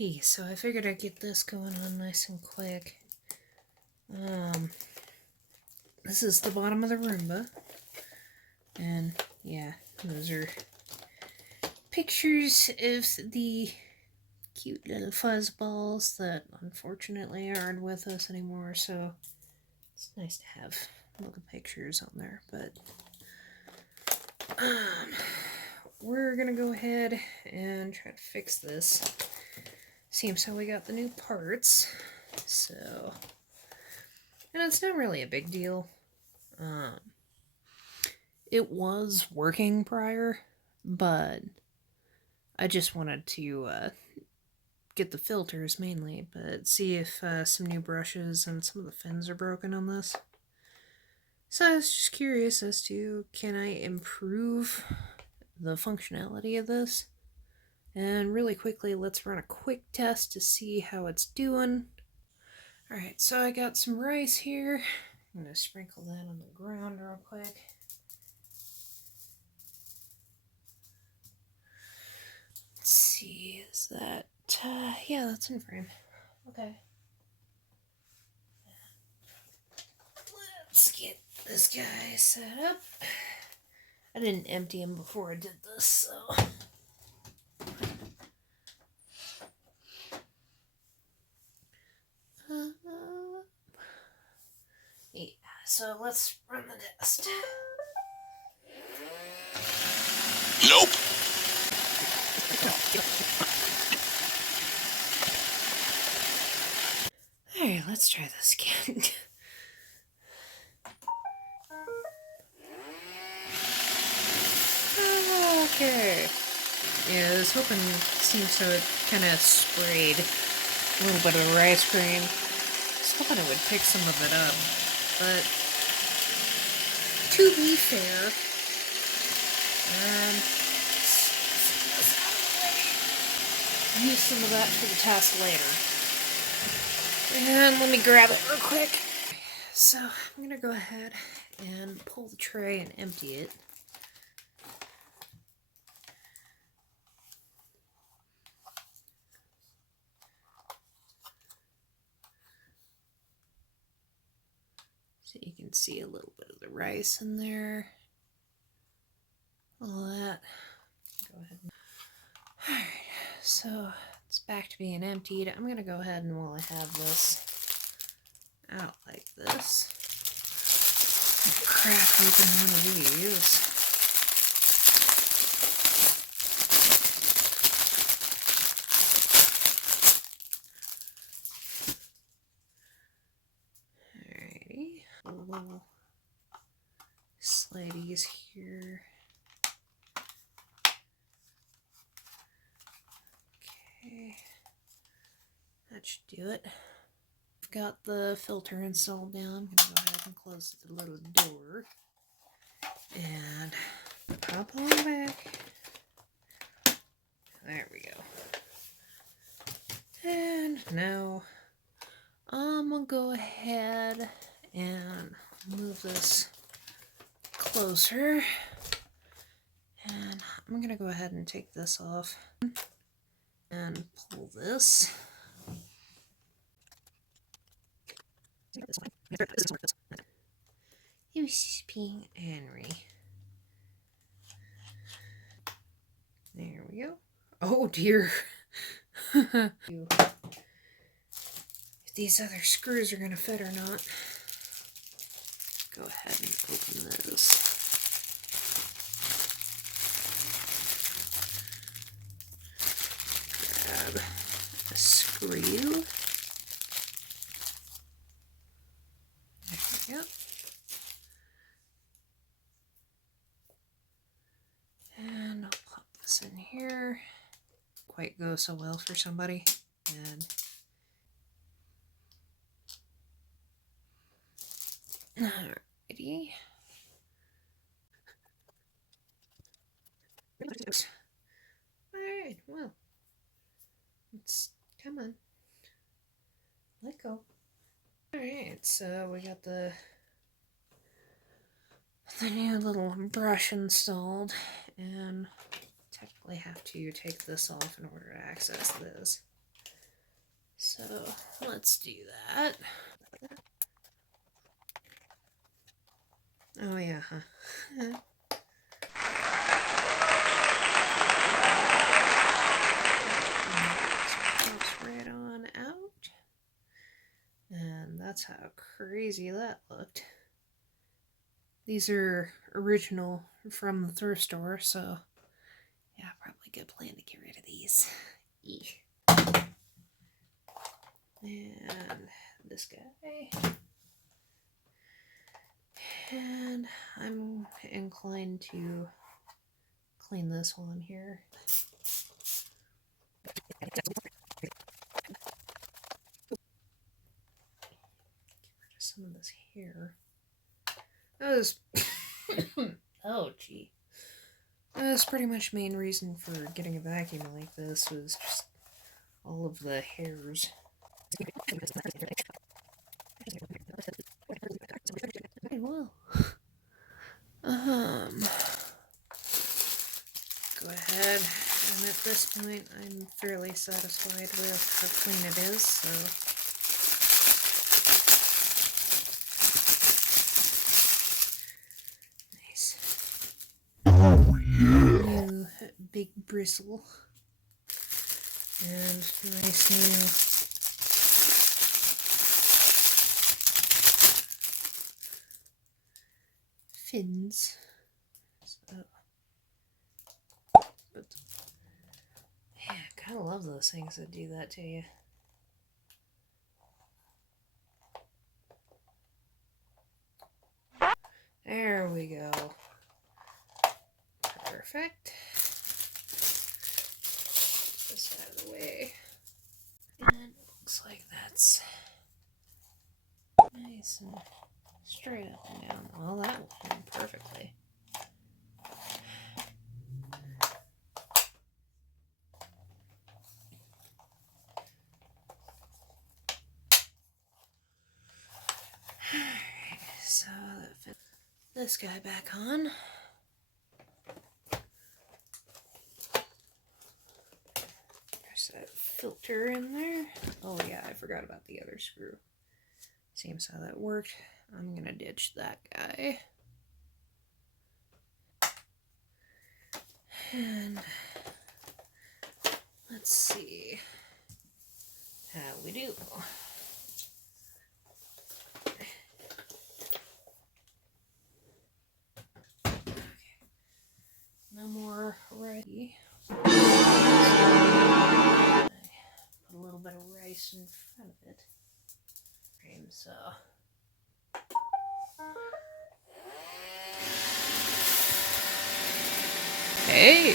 Alrighty, so I figured I'd get this going on nice and quick. This is the bottom of the Roomba. And yeah, those are pictures of the cute little fuzz balls that unfortunately aren't with us anymore, so it's nice to have little pictures on there. But we're gonna go ahead and try to fix this. Seems how we got the new parts, so, and it's not really a big deal. It was working prior, but I just wanted to get the filters mainly, but see if some new brushes and some of the fins are broken on this. So I was just curious as to, can I improve the functionality of this? And really quickly, let's run a quick test to see how it's doing. Alright, so I got some rice here. I'm going to sprinkle that on the ground real quick. Let's see, is that... yeah, that's in frame. Okay. Let's get this guy set up. I didn't empty him before I did this, so... yeah, so let's run the test. Nope. Alright, let's try this again. Okay. Yeah, I was hoping, seemed so it kind of sprayed a little bit of the rice grain. I was hoping it would pick some of it up, but to be fair, use some of that for the test later. And let me grab it real quick. So I'm gonna go ahead and pull the tray and empty it. So you can see a little bit of the rice in there. All that. Go ahead. Alright, so it's back to being emptied. I'm gonna go ahead and, while I have this out like this, crack open one of these. Alrighty. Little slideys here. Okay. That should do it. I've got the filter installed now. I'm going to go ahead and close the little door. And pop on back. There we go. And now I'm going to go ahead and move this closer. And I'm going to go ahead and take this off and pull this. He was just being angry. There we go. Oh dear. If these other screws are going to fit or not. Go ahead and open this. Grab a screw. There we go. And I'll pop this in here. Quite go so well for somebody. And alrighty. Alright, well. Come on. Let go. Alright, so we got the new little brush installed, and technically have to take this off in order to access this. So let's do that. Oh yeah, huh? Pops right on out. And that's how crazy that looked. These are original from the thrift store, so yeah, probably a good plan to get rid of these. And this guy. And I'm inclined to clean this one here. Get rid of some of this hair. That was oh gee. That's pretty much the main reason for getting a vacuum like this was just all of the hairs. Well, go ahead, and at this point I'm fairly satisfied with how clean it is, so nice. Oh yeah. New big bristle. And nice new fins. So, but yeah, I kind of love those things that do that to you. There we go. Perfect. This out of the way. And it looks like that's nice and straight up and down. Well, that will hold perfectly. Alright, so that fits this guy back on. There's that filter in there. Oh yeah, I forgot about the other screw. Seems how that worked. I'm gonna ditch that guy. And let's see how we do. Okay. No more ready. Put a little bit of rice in front of it. So hey.